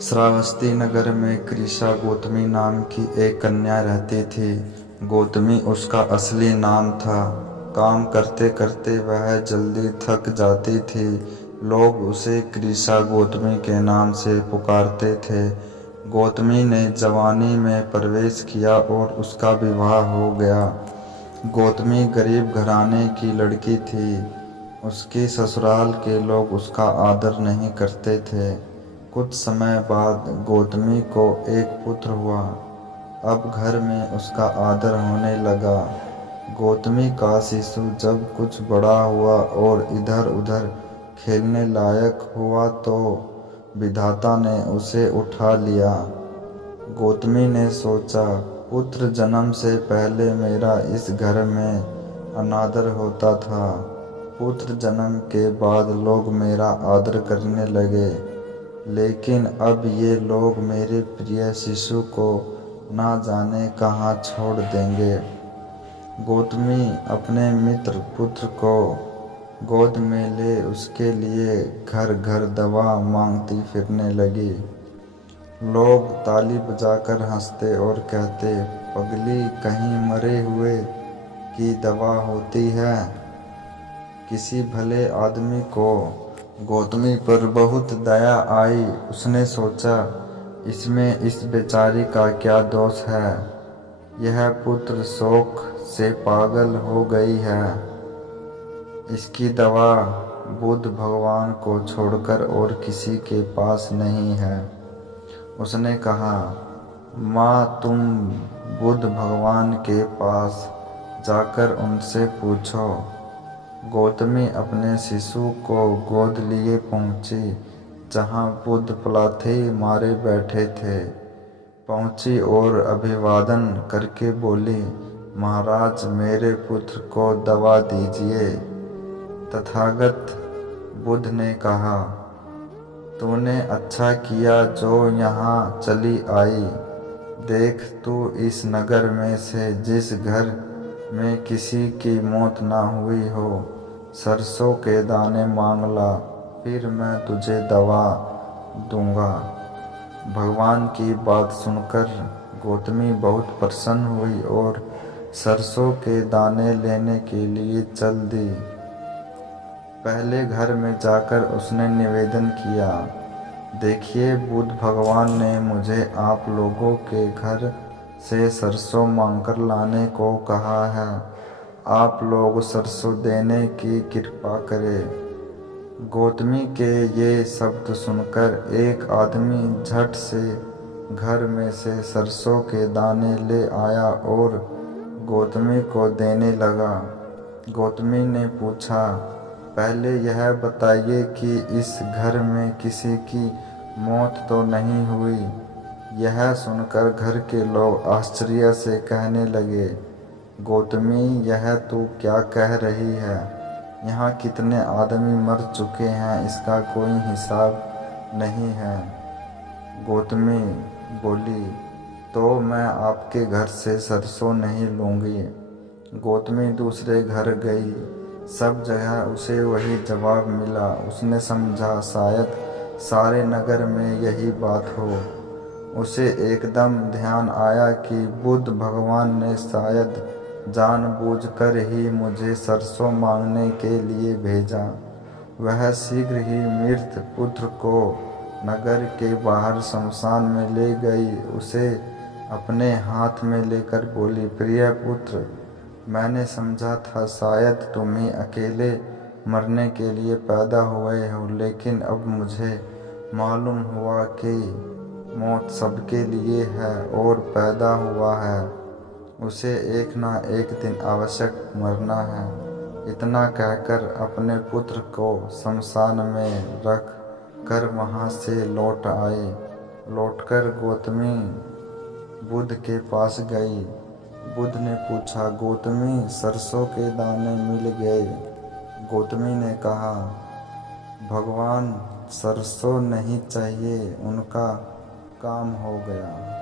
श्रावस्ती नगर में कृषा गौतमी नाम की एक कन्या रहती थी। गौतमी उसका असली नाम था। काम करते करते वह जल्दी थक जाती थी। लोग उसे कृषा गौतमी के नाम से पुकारते थे। गौतमी ने जवानी में प्रवेश किया और उसका विवाह हो गया। गौतमी गरीब घराने की लड़की थी। उसके ससुराल के लोग उसका आदर नहीं करते थे। कुछ समय बाद गौतमी को एक पुत्र हुआ। अब घर में उसका आदर होने लगा। गौतमी का शिशु जब कुछ बड़ा हुआ और इधर उधर खेलने लायक हुआ तो विधाता ने उसे उठा लिया। गौतमी ने सोचा, पुत्र जन्म से पहले मेरा इस घर में अनादर होता था। पुत्र जन्म के बाद लोग मेरा आदर करने लगे, लेकिन अब ये लोग मेरे प्रिय शिशु को ना जाने कहाँ छोड़ देंगे। गौतमी अपने मित्र पुत्र को गोद में ले उसके लिए घर घर दवा मांगती फिरने लगी। लोग ताली बजाकर हंसते और कहते, पगली, कहीं मरे हुए की दवा होती है। किसी भले आदमी को गौतमी पर बहुत दया आई। उसने सोचा, इसमें इस बेचारी का क्या दोष है। यह पुत्र शोक से पागल हो गई है। इसकी दवा बुद्ध भगवान को छोड़कर और किसी के पास नहीं है। उसने कहा, माँ, तुम बुद्ध भगवान के पास जाकर उनसे पूछो। गौतमी अपने शिशु को गोद लिए पहुंची जहां बुद्ध पलाथी मारे बैठे थे। पहुंची और अभिवादन करके बोली, महाराज, मेरे पुत्र को दवा दीजिए। तथागत बुद्ध ने कहा, तूने अच्छा किया जो यहाँ चली आई। देख, तू इस नगर में से जिस घर में किसी की मौत ना हुई हो, सरसों के दाने मांग ला, फिर मैं तुझे दवा दूंगा। भगवान की बात सुनकर गौतमी बहुत प्रसन्न हुई और सरसों के दाने लेने के लिए चल दी। पहले घर में जाकर उसने निवेदन किया, देखिए, बुद्ध भगवान ने मुझे आप लोगों के घर से सरसों मांगकर लाने को कहा है। आप लोग सरसों देने की कृपा करें। गौतमी के ये शब्द सुनकर एक आदमी झट से घर में से सरसों के दाने ले आया और गौतमी को देने लगा। गौतमी ने पूछा, पहले यह बताइए कि इस घर में किसी की मौत तो नहीं हुई। यह सुनकर घर के लोग आश्चर्य से कहने लगे, गौतमी, यह तू क्या कह रही है। यहाँ कितने आदमी मर चुके हैं, इसका कोई हिसाब नहीं है। गौतमी बोली, तो मैं आपके घर से सरसों नहीं लूँगी। गौतमी दूसरे घर गई। सब जगह उसे वही जवाब मिला। उसने समझा शायद सारे नगर में यही बात हो। उसे एकदम ध्यान आया कि बुद्ध भगवान ने शायद जानबूझकर ही मुझे सरसों मांगने के लिए भेजा। वह शीघ्र ही मृत पुत्र को नगर के बाहर शमशान में ले गई। उसे अपने हाथ में लेकर बोली, प्रिय पुत्र, मैंने समझा था शायद तुम ही अकेले मरने के लिए पैदा हुए हो, लेकिन अब मुझे मालूम हुआ कि मौत सबके लिए है और पैदा हुआ है उसे एक ना एक दिन अवश्य मरना है। इतना कहकर अपने पुत्र को शमशान में रख कर वहाँ से लौट आई। लौटकर गौतमी बुद्ध के पास गई। बुद्ध ने पूछा, गौतमी, सरसों के दाने मिल गए। गौतमी ने कहा, भगवान, सरसों नहीं चाहिए, उनका काम हो गया।